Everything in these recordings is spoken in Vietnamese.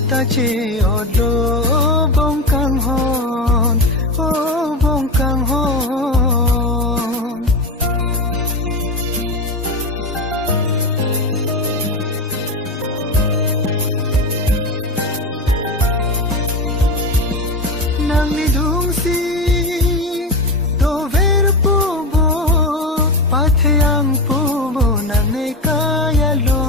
ta che odo bong kang hon o bong kang hon nang ni dung si do ver po bo pathang po bo nang ne kaya lo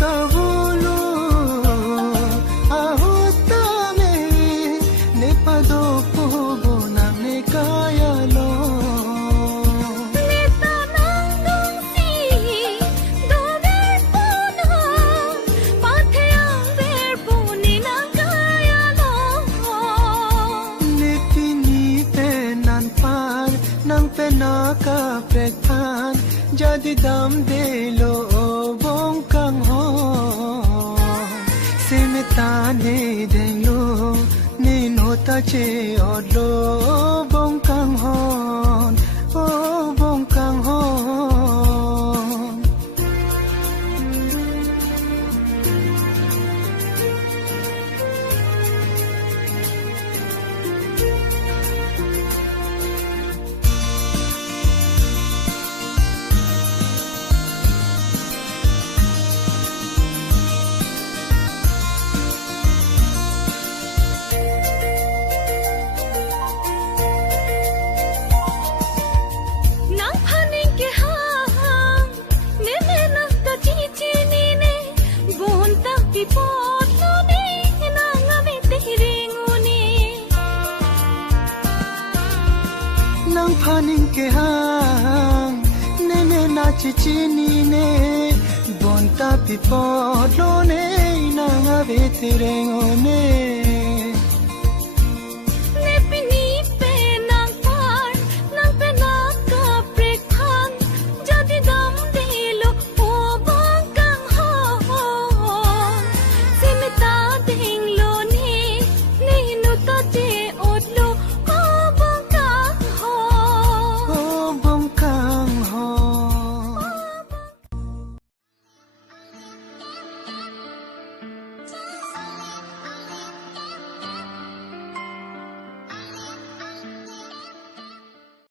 Kavulu ahota me ne pado pogo na me kaya lo ne tanang dong si do ver puno pathang ver puni na kaya lo ne pini pe nan pan nang pe na ka pe pan jadi dam de lo bong kang ho Tane delo ni nota che odo bong kang hon o bong kang hon nang phaning ke hang ne ne na chi chi ni ne bon ta pi po lo ne na nga ve te re ngo ne